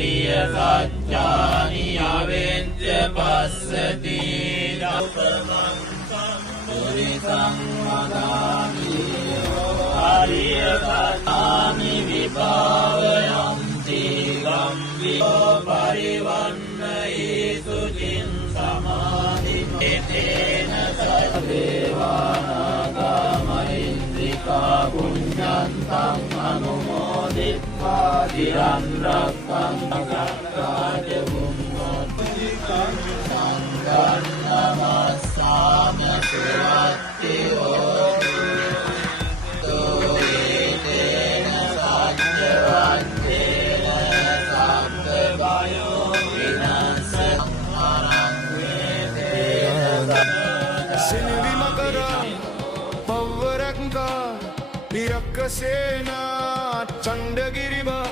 ආරිය සත්‍යානි අවෙජ්ජ පස්සති ධම්මං සම්පුරිසං වදාමි ආරිය සත්‍යානි විභාවයන්ති ගම්භීරෝ පරිවන්නේසු චින් සමාධිමේතේන සදේවානාගාමහින්ද්‍රිකා පුඤ්ඤන්තං අනුමෝදිත්වා චිරන් රක්ඛන්තු බුම්මෝති සංඝං නමස්සාමි සුවත්ති හෝති තෝයේතේන සච්චවත්තේන සම්පබයෝ විනස්සං මරං වේතේන සිනවි මකර පව්වරක්කා පිරක්කසේනා චණ්ඩගිරිබා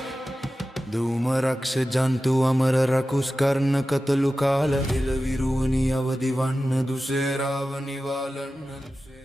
දූමරක්ෂ ජන්තු අමර රකුස් කරන කතලු කාල එලවිරුවනි අවදිවන්න දුසේරාව නිවාලන්න දුසේ